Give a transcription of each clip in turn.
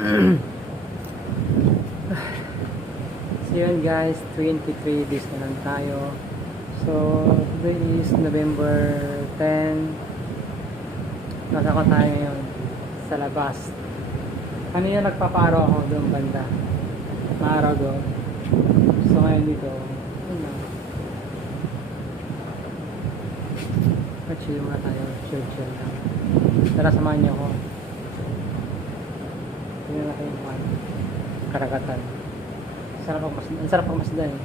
So yun guys, 23 days na lang tayo. So today is November 10. Nasa ko tayo ngayon sa labas. Kanina nagpaparaw ako doon banda. Maaraw doon. So ngayon dito, yun lang. Chill muna tayo. Chill lang. Tara, samahan niyo ako. Tingnan na kayo yung karagatan. Ang sarap pagmasdan eh.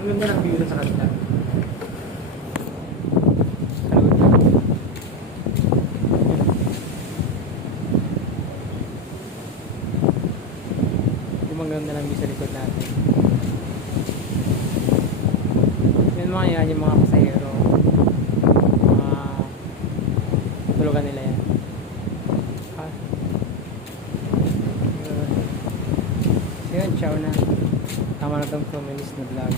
Ang ganda ng view na sa kanila. Yung maganda ng view sa likod natin. Yan mga yan, yung mga pasahero. Mga tulugan nila yan. So yun, ciao na. Tama na itong 2 minutes na vlog.